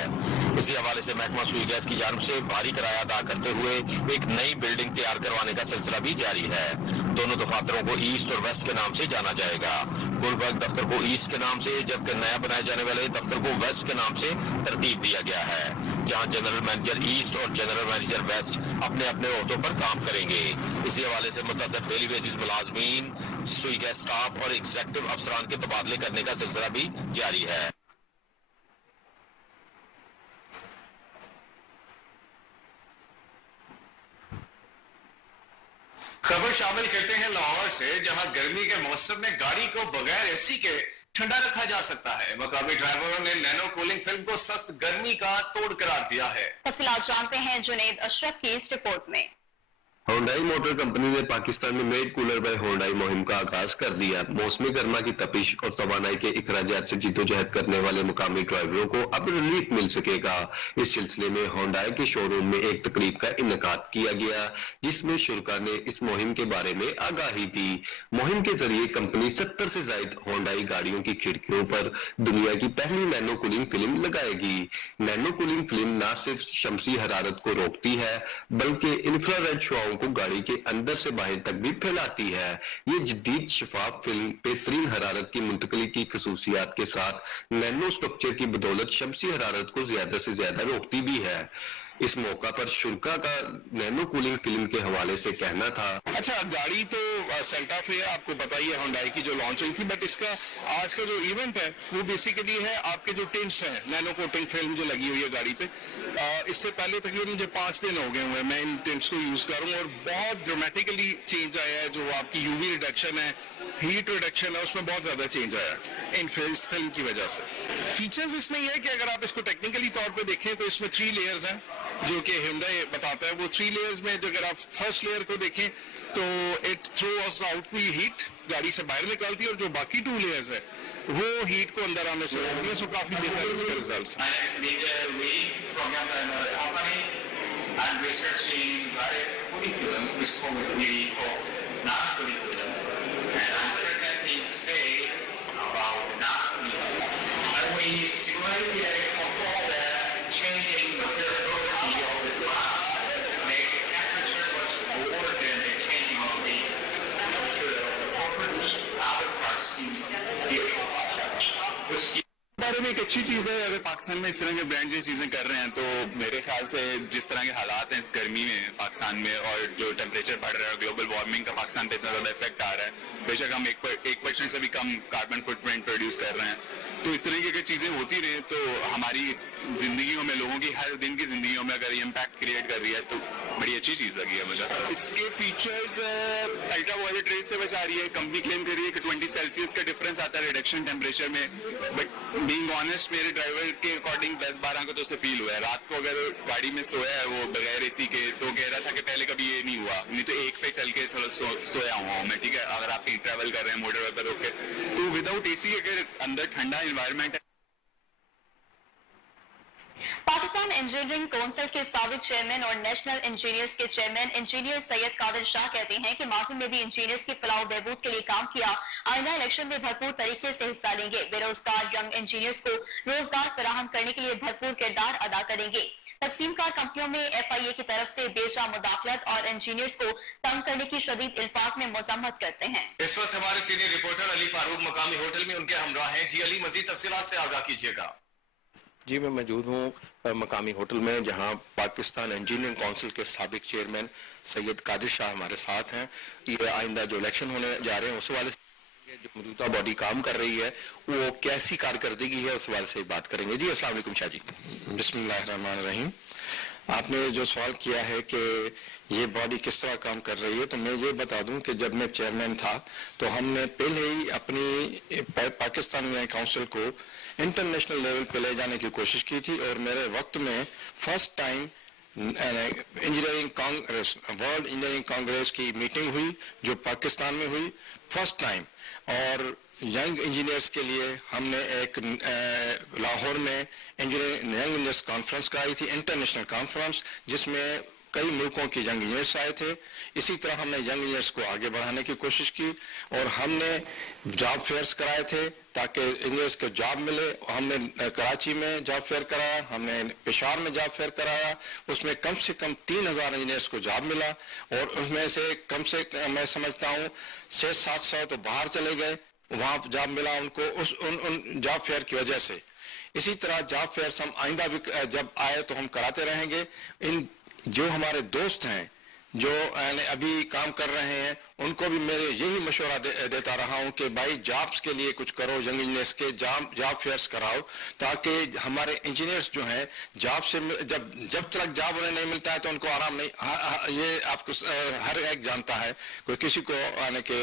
इसी हवाले से महकमा सुई गैस की जानिब से भारी किराया अदा करते हुए एक नई बिल्डिंग तैयार करवाने का सिलसिला भी जारी है। दोनों दफातरों को ईस्ट और वेस्ट के नाम से जाना जाएगा। गुलबर्ग दफ्तर को ईस्ट के नाम से, जबकि नया बनाए जाने वाले दफ्तर को वेस्ट के नाम से तरतीब दिया गया है, जहां जनरल मैनेजर ईस्ट और जनरल मैनेजर वेस्ट अपने अपने ओहदों पर काम करेंगे। इसी हवाले से मुतअद्दिद डेली वेजेस मुलाजमीन, सुई गैस स्टाफ और एग्जीक्यूटिव अफसरान के तबादले करने का सिलसिला भी जारी है। खबर शामिल करते हैं लाहौर से, जहां गर्मी के मौसम में गाड़ी को बगैर एसी के ठंडा रखा जा सकता है। मकामी ड्राइवरों ने नैनो कूलिंग फिल्म को सख्त गर्मी का तोड़ करार दिया है। तफसीलात जानते हैं जुनैद अशरफ की इस रिपोर्ट में। होंडाई मोटर कंपनी ने पाकिस्तान में मेड कूलर बाय होंडाई मुहिम का आगाज कर दिया। मौसमी गर्मा की तपिश और तवानाई के इखराजात से जीतोजहद करने वाले मुकामी ड्राइवरों को अब रिलीफ मिल सकेगा। इस सिलसिले में होंडाई के शोरूम में एक तकरीब का इनेकाद किया गया, जिसमें शुरका ने इस मुहिम के बारे में आगाही दी। मुहिम के जरिए कंपनी 70 से ज्यादा होंडाई गाड़ियों की खिड़कियों पर दुनिया की पहली नैनो कूलिंग फिल्म लगाएगी। नैनो कूलिंग फिल्म न सिर्फ शमसी हरारत को रोकती है, बल्कि इंफ्रारेड शुआओं को गाड़ी के अंदर से बाहर तक भी फैलाती है। ये जदीद शफाफ फिल्म बेहतरीन हरारत की मुंतकली की खसूसियात के साथ नैनो स्ट्रक्चर की बदौलत शमसी हरारत को ज्यादा से ज्यादा रोकती भी है। इस मौका पर शुरका का नैनो कूलिंग फिल्म के हवाले से कहना था। अच्छा, गाड़ी तो सेंटा फे आपको पता ही है होंडाई की जो लॉन्च हुई थी, बट इसका आज का जो इवेंट है वो बेसिकली है आपके जो टिंट्स हैं, नैनो कोटिंग फिल्म जो लगी हुई है गाड़ी पे। इससे पहले तकरीबन मुझे 5 दिन हो गए हुए मैं इन टिंट्स को यूज कर रहा हूँ और बहुत ड्रामेटिकली चेंज आया है। जो आपकी यूवी रिडक्शन है, हीट रिडक्शन है, उसमें बहुत ज्यादा चेंज आया है इन फिल्म की वजह से। फीचर्स इसमें यह है कि अगर आप इसको टेक्निकली तौर पे देखें तो इसमें 3 लेयर्स हैं जो कि Hyundai बताता है। वो 3 लेयर्स में जो अगर आप फर्स्ट लेयर को देखें तो it throws out the heat, गाड़ी से बाहर निकालती है, और जो बाकी 2 लेयर्स है वो हीट को अंदर आने से रोकती है। सो काफी बेहतर इसके रिजल्ट्स हैं। बारे में एक अच्छी चीज है, अगर पाकिस्तान में इस तरह के ब्रांड ये चीजें कर रहे हैं तो मेरे ख्याल से जिस तरह के हालात हैं इस गर्मी में पाकिस्तान में और जो टेम्परेचर बढ़ रहा है, ग्लोबल वार्मिंग का पाकिस्तान पे इतना ज्यादा इफेक्ट आ रहा है। बेशक हम 1% से भी कम कार्बन फुटप्रिंट प्रोड्यूस कर रहे हैं, तो इस तरह की अगर चीजें होती रहे तो हमारी जिंदगियों में, लोगों की हर दिन की जिंदगियों में अगर ये इम्पैक्ट क्रिएट कर रही है तो बड़ी अच्छी चीज लगी है मुझे। इसके फीचर्स अल्ट्रा वायलेट रेज से बचा रही है। कंपनी क्लेम कर रही है कि 20 सेल्सियस का डिफरेंस आता है रिडक्शन टेम्परेचर में, बट बीइंग ऑनेस्ट मेरे ड्राइवर के अकॉर्डिंग 10-12 का तो उसे फील हुआ है। रात को अगर गाड़ी में सोया है वो बगैर एसी के तो कह रहा था कि पहले कभी ये नहीं हुआ, नहीं तो 1 पे चल के सोया हुआ हूँ मैं, ठीक है। अगर आप कहीं ट्रैवल कर रहे हैं मोटर पर रोके तो विदाउट एसी अगर अंदर ठंडा एनवायरनमेंट है। पाकिस्तान इंजीनियरिंग काउंसिल के साबिक चेयरमैन और नेशनल इंजीनियर्स के चेयरमैन इंजीनियर सैयद कादिर शाह कहते हैं कि माजी में भी इंजीनियर्स की फलाह बहबूद के लिए काम किया, आइंदा इलेक्शन में भरपूर तरीके से हिस्सा लेंगे। बेरोजगार यंग इंजीनियर्स को रोजगार फराहम करने के लिए भरपूर किरदार अदा करेंगे। तकसीमकार कंपनियों में FIA की तरफ से बेजा मुदाखलत और इंजीनियर्स को तंग करने की शदीद अल्फाज में मजम्मत करते हैं। इस वक्त हमारे सीनियर रिपोर्टर अली फारूक मकामी होटल में उनके हमरा हैं। जी अली, मजीद तफसीलात से आगाह कीजिएगा। जी, मैं मौजूद हूँ मकामी होटल में, जहां पाकिस्तान इंजीनियरिंग काउंसिल के साबिक चेयरमैन सैयद कादिर शाह हमारे साथ हैं। ये आइंदा जो इलेक्शन होने जा रहे हैं उस वाले से जो मौजूदा बॉडी काम कर रही है वो कैसी कारकर्दगी है उस वाले से बात करेंगे। जी अस्सलाम वालेकुम शाह जी। बिस्मिल्लाहिर्रहमानिर्रहीम। आपने जो सवाल किया है कि ये बॉडी किस तरह काम कर रही है, तो मैं ये बता दूं कि जब मैं चेयरमैन था तो हमने पहले ही अपनी पाकिस्तान काउंसिल को इंटरनेशनल लेवल पे ले जाने की कोशिश की थी, और मेरे वक्त में first time engineering Congress, world engineering Congress की मीटिंग हुई जो पाकिस्तान में हुई फर्स्ट टाइम, और यंग इंजीनियर्स के लिए हमने एक लाहौर में यंग इंजीनियर्स कॉन्फ्रेंस कराई थी, इंटरनेशनल कॉन्फ्रेंस, जिसमें कई मुल्कों के यंग इंजीनियर्स आए थे। इसी तरह हमने यंग इंजीनियर्स को आगे बढ़ाने की कोशिश की और हमने जॉब फेयर्स कराए थे ताकि इंजीनियर्स को जॉब मिले। हमने कराची में जॉब फेयर कराया, हमने पेशावर में जॉब फेयर कराया, उसमें कम से कम 3000 इंजीनियर्स को जॉब मिला और उसमें से मैं समझता हूँ 600-700 तो बाहर चले गए, वहाँ जॉब मिला उनको उन जॉब फेयर की वजह से। इसी तरह जॉब फेयर हम आइंदा भी जब आए तो हम कराते रहेंगे। इन जो हमारे दोस्त हैं जो अभी काम कर रहे हैं उनको भी मेरे यही मशवरा देता रहा हूं कि भाई जॉब्स के लिए कुछ करो, यंग इंजीनियर्स के जॉब फेयर्स कराओ ताकि हमारे इंजीनियर्स जो हैं जॉब से जब तक जॉब उन्हें नहीं मिलता है तो उनको आराम नहीं, ये आपको हर एक जानता है, कोई किसी को आने के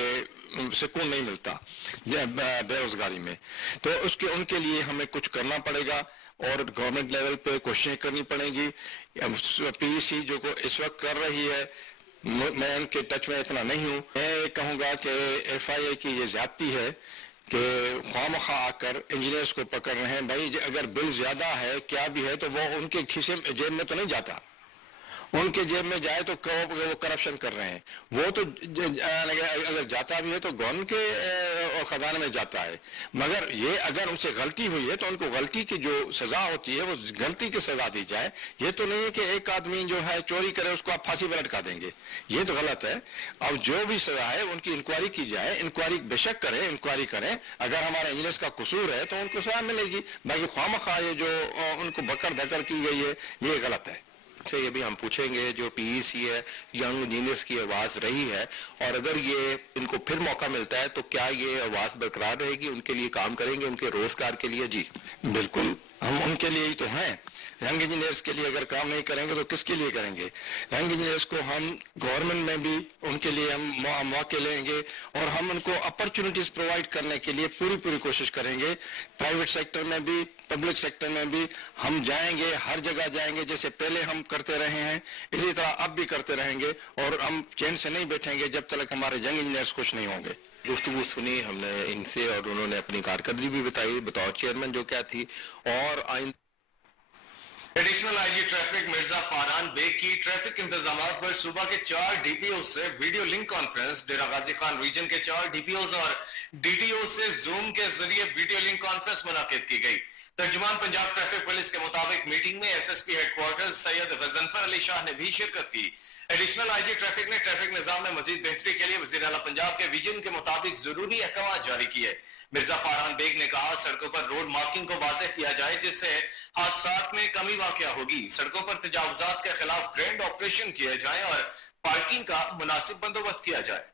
सुकून नहीं मिलता बेरोजगारी में। तो उनके लिए हमें कुछ करना पड़ेगा और गवर्नमेंट लेवल पे कोशिशें करनी पड़ेंगी। पीईसी जो को इस वक्त कर रही है, मैं उनके टच में इतना नहीं हूँ। मैं कहूँगा कि एफआईए की ये ज्यादती है कि ख्वामखा आकर इंजीनियर्स को पकड़ रहे हैं। भाई अगर बिल ज्यादा है क्या भी है तो वो उनके खीसे जेब में तो नहीं जाता, उनके जेब में जाए तो वो करप्शन कर रहे हैं। वो तो अगर जाता भी है तो गवर्नमेंट के खजाने में जाता है, मगर ये अगर उनसे गलती हुई है तो उनको गलती की जो सजा होती है वो गलती की सजा दी जाए। ये तो नहीं है कि एक आदमी जो है चोरी करे उसको आप फांसी पर लटका देंगे, ये तो गलत है। अब जो भी सजा है उनकी इंक्वायरी की जाए, इंक्वायरी बेशक करें, इंक्वायरी करें, अगर हमारे इंजीनियर्स का कसूर है तो उनको सजा मिलेगी। बाकी ख्वामखा ये जो उनको बकर धकर की गई है ये गलत है। से ये भी हम पूछेंगे जो पीईसी है, यंग इंजीनियर्स की आवाज रही है, और अगर ये इनको फिर मौका मिलता है तो क्या ये आवाज बरकरार रहेगी, उनके लिए काम करेंगे, उनके रोजगार के लिए? जी बिल्कुल, हम उनके लिए ही तो हैं। यंग इंजीनियर्स के लिए अगर काम नहीं करेंगे तो किसके लिए करेंगे? यंग इंजीनियर्स को हम गवर्नमेंट में भी उनके लिए हम मौके लेंगे और हम उनको अपॉर्चुनिटीज प्रोवाइड करने के लिए पूरी कोशिश करेंगे। प्राइवेट सेक्टर में भी, पब्लिक सेक्टर में भी हम जाएंगे, हर जगह जाएंगे, जैसे पहले हम करते रहे हैं इसी तरह अब भी करते रहेंगे और हम चैन से नहीं बैठेंगे जब तक हमारे यंग इंजीनियर्स खुश नहीं होंगे। गुफ्तगू सुनी हमने इनसे और उन्होंने अपनी कारकर्दगी भी बताई बतौर चेयरमैन जो क्या थी। और additional IG traffic Mirza Farhan Baig की ट्रैफिक इंतजाम पर सुबह के 4 डीपीओ से video link conference, Dera Ghazi Khan region के 4 डीपीओ और डीटीओ से जूम के जरिए वीडियो लिंक कॉन्फ्रेंस मुनाकिद की गई। तर्जुमान पंजाब ट्रैफिक पुलिस के मुताबिक मीटिंग में एसएसपी हेडक्वार्टर्स सैयद गजनफर अली शाह ने भी शिरकत की। एडिशनल आईजी ट्रैफिक ने ट्रैफिक निजाम में मजीद बेहतरी के लिए वजीर आला पंजाब के विजन के मुताबिक जरूरी अहकाम जारी किए। मिर्जा फारहान बेग ने कहा सड़कों पर रोड मार्किंग को वाज़ेह किया जाए जिससे हादसात में कमी वाक़या होगी। सड़कों पर तजावुज़ात के खिलाफ ग्रैंड ऑपरेशन किए जाए और पार्किंग का मुनासिब बंदोबस्त किया जाए।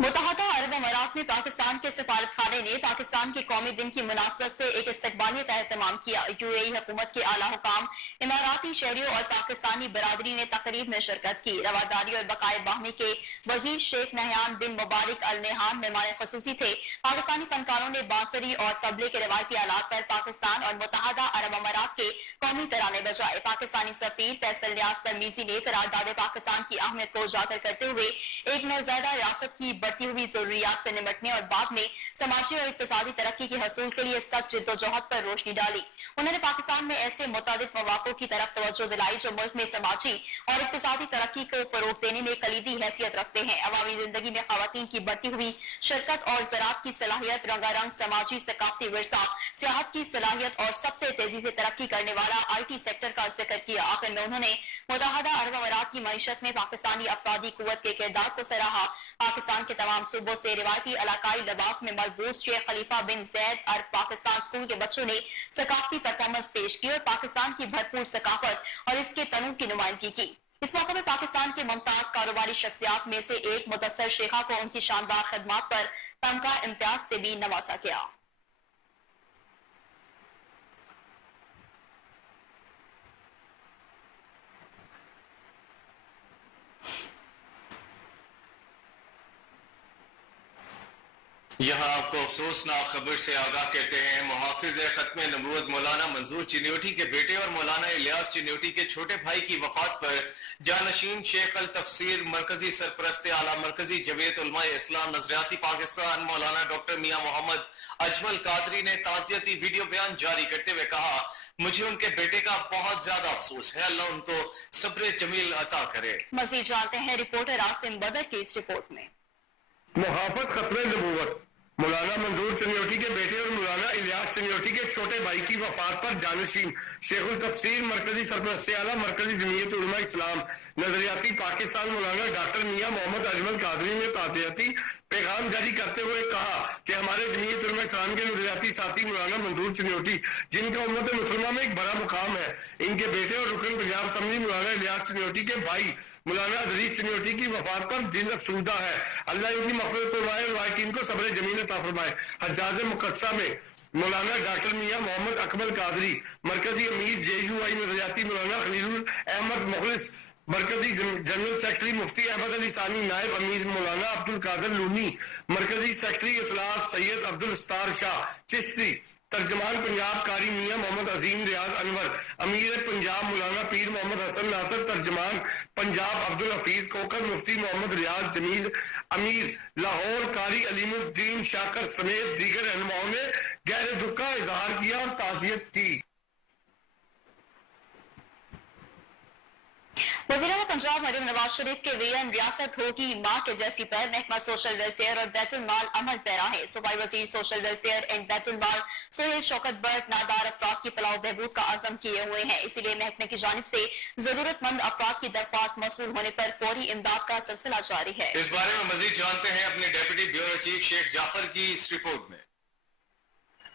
मुत्तहदा अरब अमारात में पाकिस्तान के सफारत खाने ने पाकिस्तान के कौमी दिन की मुनासबत से एक इस्तकबालियत एहतमाम किया। यूएई हुकूमत के आला हुकाम, इमाराती शहरियों और पाकिस्तानी बरादरी ने तकरीब में शिरकत की। रवादारी और बकाए बाहमी के वजीर शेख नहयान बिन मुबारक अल नेहान मेहमान खुसूसी थे। पाकिस्तानी फनकारों ने बांसुरी और तबले के रवायती आलात पर पाकिस्तान और मुत्तहदा अरब अमारात के कौमी तराने बजाए। पाकिस्तानी सफीर फैसल न्याज तमीजी ने करारदाद पाकिस्तान की अहमियत को उजागर करते हुए एक नौज़ायदा रियासत की बढ़ती हुई जरूरियात से निपटने और बाद में समाजी और इक्तिसादी तरक्की के हसूल के लिए सख्त जिद्दोजहद पर रोशनी डाली। उन्होंने पाकिस्तान में ऐसे मुतादिद मौक़ों की तरफ तवज्जो दिलाई जो मुल्क में समाजी और इक्तिसादी तरक्की को फरोग देने में कलीदी हैसियत रखते हैं। अवामी जिंदगी में खवातीन की बढ़ती हुई शिरकत और ज़राअत की सलाहियत, रंगारंग समाजी सकाफती विरसा, सियाहत की सलाहियत और सबसे तेजी से तरक्की करने वाला IT सेक्टर का जिक्र किया। आखिर में उन्होंने मुत्तहदा अरब अमारात की मईशत में पाकिस्तानी अफरादी कुव्वत के किरदार को सराहा। पाकिस्तान के तमाम सूबों से रिवायती इलाकाई लिबास में मलबूस शेख खलीफा बिन जैद अरब पाकिस्तान स्कूल के बच्चों ने सकाफती परफॉर्मेंस पेश की और पाकिस्तान की भरपूर सकाफत और इसके तनू की नुमाइंदगी की। इस मौके में पाकिस्तान के मुमताज कारोबारी शख्सियात में से एक मुदस्सर शेखा को उनकी शानदार खिदमत पर तमगा इम्तियाज से भी नवाजा गया। यहाँ आपको अफसोसनाक खबर से आगाह करते हैं। मुहाफिज खत्म नबूवत मौलाना मंजूर चिन्योटी के बेटे और मौलाना इलियास चिन्योटी के छोटे भाई की वफात पर जानशीन शेख अल तफसीर मरकजी सरपरस्त आला मरकजी जमीयत उलमा इस्लाम नजरियाती पाकिस्तान मौलाना डॉक्टर मियां मोहम्मद अजमल कादरी ने ताज़ियती वीडियो बयान जारी करते हुए कहा, मुझे उनके बेटे का बहुत ज्यादा अफसोस है, अल्लाह उनको सब्र जमील अता करे। मजीद जानते हैं रिपोर्टर आसिम बदर की इस रिपोर्ट में। मुहाफिज खत्म नबूवत मौलाना मंजूर चिन्योटी के बेटे और मौलाना इलियास चिन्योटी के छोटे भाई की वफात पर जानशीन शेखुल तफसीर मरकजी सरपरस्त आला मरकजी जमीयत उलमा इस्लाम नजरियाती पाकिस्तान मौलाना डॉक्टर मियां मोहम्मद अजमल कादरी ने ताज़ियती पैगाम जारी करते हुए कहा कि हमारे जमीयत उलमा इस्लाम के नजरियाती साथी मौलाना मंजूर चिन्योटी, जिनका उम्मत मुसलमान में एक बड़ा मुकाम है, इनके बेटे और रुकन पंजाब असम्बली मौलाना इलियास चिन्योटी के भाई मौलाना अजीज चिन्योटी की वफात पर दिल अफसुदा है। अल्लाह इनकी मग़फ़िरत फरमाए और वाक़ईन को सब्र जमील अता फरमाए। हज्जाज मुक़द्दसा में मौलाना डॉक्टर मियां मोहम्मद अकमल कादरी, मरकजी अमीर JUI नजरियाती मौलाना खलीलुल अहमद मुखलिस, मरकजी जनरल सेक्रेटरी मुफ्ती अहमद अली सानी, नायब अमीर मौलाना अब्दुल कादर लूनी, मरकजी सेक्रेटरी इतलात सैयद अब्दुल सत्तार शाह चिश्ती, तर्जमान पंजाब कारी मियां मोहम्मद अजीम रियाज अनवर, अमीर पंजाब मौलाना पीर मोहम्मद हसन नासर, तर्जमान पंजाब अब्दुल हफीज कोकर, मुफ्ती मोहम्मद रियाज जमील, अमीर लाहौर कारी अलीमुद्दीन शाकर समेत दीगर रहनुमाओं ने गहरे दुख का इजहार किया और ताज़ियत की। वज़ीर-ए-आला पंजाब मरियम नवाज शरीफ के वीएन रियासत होगी माँ के जैसी पर महकमा सोशल वेलफेयर और बैतुल माल अमल पैरा है। सूबाई वजीर सोशल वेलफेयर एंड बैतुल माल सोहेल शौकत बट नादार अफराद की फलाह बहबूद का आज़म किए हुए हैं, इसीलिए महकमे की जानिब से जरूरतमंद अफराद की दरख्वास्त मौसूल होने पर फौरी इमदाद का सिलसिला जारी है। इस बारे में मजीद जानते हैं अपने deputy bureau chief Sheikh Jafar की इस रिपोर्ट में।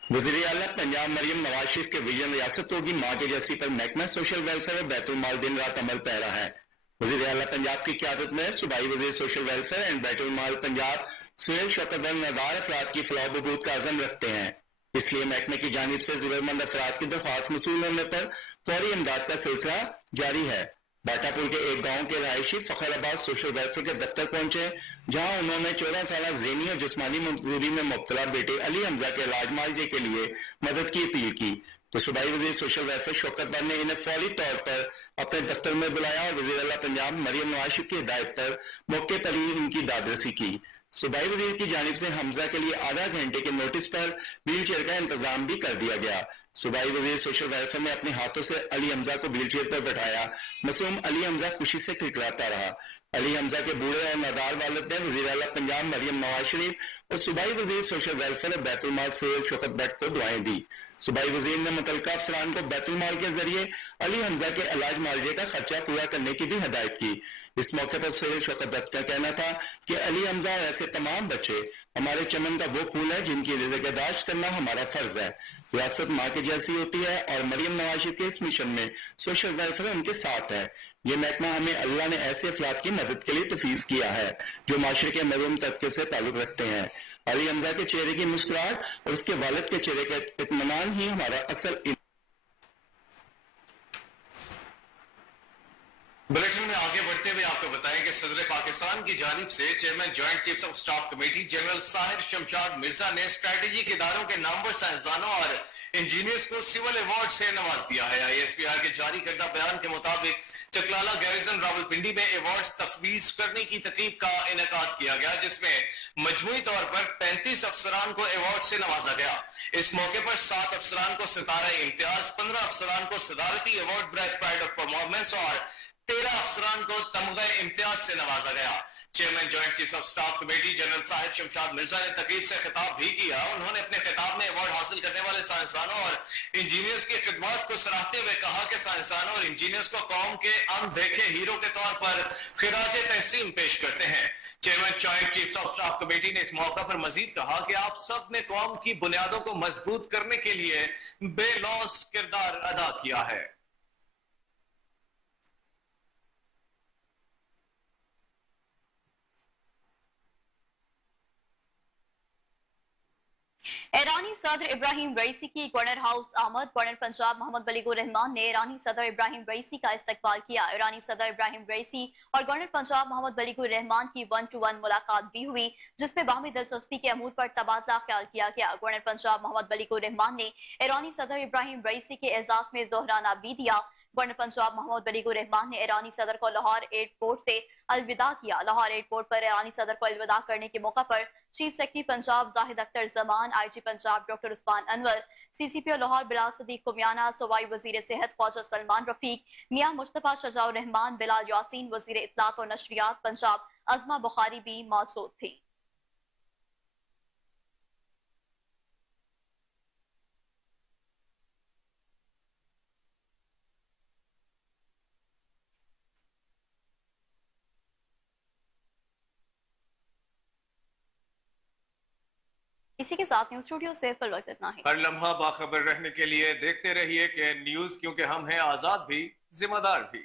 वज़ीर आला पंजाब मरियम नवाज शरीफ के विजन रियासत होगी माँ के जैसी पर महकमा सोशल वेलफेयर और बैतुल माल दिन रात अमल पै रहा है। वज़ीर आला पंजाब की क़यादत में सूबाई वज़ीर सोशल वेलफेयर एंड बैतुल माल पंजाब सोहेल शौकत नादार अफराद की फलाह बहबूद का अज़म रखते हैं, इसलिए महकमे की जानिब से जरूरतमंद अफराद की दरख्वास्त मसूल होने पर फौरी इमदाद का सिलसिला जारी है। बाटापुर के एक गांव के रहायशी फखराबाद सोशल वेलफेयर के दफ्तर पहुंचे, जहां उन्होंने 14 साल ज़हनी और जिस्मानी मजबूरी में मुब्तला बेटे अली हमजा के इलाज मुआवजे के लिए मदद की अपील की, तो सूबाई वज़ीर सोशल वेलफेयर शौकत बट ने इन्हें फौरी तौर पर अपने दफ्तर में बुलाया और वज़ीर आला पंजाब मरियम नवाज शरीफ की हिदायत पर मौके पर ही इनकी दादरसी की। सूबाई वज़ीर की जानिब से हमजा के लिए आधा घंटे के नोटिस पर व्हील चेयर का इंतजाम भी कर दिया गया। सूबाई वज़ीर सोशल वेलफेयर ने अपने हाथों से अली हमजा को व्हील चेयर पर बैठाया। मासूम अली हमजा खुशी से खिलखिलाता रहा। अली हमजा के बूढ़े और नादार वालिद ने वज़ीर आला पंजाब मरियम नवाज शरीफ और सूबाई वज़ीर सोशल वेलफेयर और बैतुल माल सोहेल शौकत बट को दुआएं दी। सूबाई वज़ीर ने मुतल्लिका अफसरान को बैतुल माल के जरिए अली हमजा के इलाज मुआवजे का खर्चा पूरा करने की भी हिदायत की। इस मौके पर सोहेल शौकत बट का कहना था कि अली हमजा और ऐसे तमाम बच्चे हमारे चमन का वो फूल है जिनकी निगहदाश्त करना हमारा फर्ज है। रियासत माँ के जैसी होती है और मरियम नवाज शरीफ के इस मिशन में सोशल वेलफेयर उनके साथ है। ये महकमा हमें अल्लाह ने ऐसे अफराद की मदद के लिए तफवीज़ किया है जो माशरे के महरूम तबके से ताल्लुक रखते हैं। अली हमजा के चेहरे की मुस्कुराहट और उसके वालिद के चेहरे का इत्मीनान ही हमारा असल। बुलेटिन में आगे बढ़ते हुए आपको बताएं कि सदर पाकिस्तान की जानिब से chairman joint chiefs of staff committee general Sahir Shamshad Mirza ने स्ट्रेटेजिक इदारों के नामवर साइंसदानों और इंजीनियर्स को सिविल अवार्ड से नवाज दिया है। ISPR के जारी करदा बयान के मुताबिक चकलाला गैरिजन रावलपिंडी में अवार्ड तफवीज करने की तकरीब का इनेकाद किया गया, जिसमें मजमूई तौर पर 35 अफसरान को अवार्ड से नवाजा गया। इस मौके पर 7 अफसरान को सितारा इम्तियाज, 15 अफसरान को सदारती award bright pride of performance और 13 अफसरान को तमगा इम्तियाज से नवाजा गया। Chairman joint chiefs of staff committee general Sahir Shamshad Mirza ने तकरीब से खिताब भी किया। उन्होंने अपने खिताब में अवार्ड हासिल करने वाले साइंसदानों और इंजीनियर्स की खिदमत को सराहते हुए कहा कि साइंसदानों और इंजीनियर्स को कौम के अनदेखे हीरो के तौर पर खिराज तहसीन पेश करते हैं। Chairman joint chiefs of staff committee ने इस मौका पर मजीद कहा कि आप सब ने कौम की बुनियादों को मजबूत करने के लिए बेलौस किरदार अदा किया है। ईरानी सदर इब्राहिम रईसी की गवर्नर हाउस आमद। गवर्नर पंजाब मोहम्मद बलीगुर रहमान ने ईरानी सदर इब्राहिम रईसी का इस्तकबाल किया। ईरानी सदर इब्राहिम रईसी और गवर्नर पंजाब मोहम्मद बलीगुर रहमान की 1-to-1 मुलाकात भी हुई, जिसमें बाहमी दिलचस्पी के अमूर पर तबादला ख्याल किया गया। गवर्नर पंजाब मोहम्मद बलीगुर रहमान ने ईरानी सदर इब्राहिम रईसी के एजाज में जोहराना भी दिया। गवर्नर पंजाब मोहम्मद बलीगुर रहमान ने ईरानी सदर को लाहौर एयरपोर्ट से अलविदा किया। लाहौर एयरपोर्ट पर ईरानी सदर को अलविदा करने के मौका पर chief secretary Punjab Zahid Akhtar Zaman, IG Punjab doctor Usman Anwar, CCPO Lahore Bilal Sadiq Kumiana, सूबाई वजीर सेहत ख्वाजा सलमान रफीक, मियां मुस्तफा शजाउर रहमान, बिलाल यासीन, वजीर इत्तलात और नशरियात पंजाब अजमा बुखारी भी मौजूद थी। इसी के साथ न्यूज स्टूडियो से फिल वक्त इतना ही। हर लम्हा बाखबर रहने के लिए देखते रहिए कि न्यूज, क्योंकि हम हैं आजाद भी जिम्मेदार भी।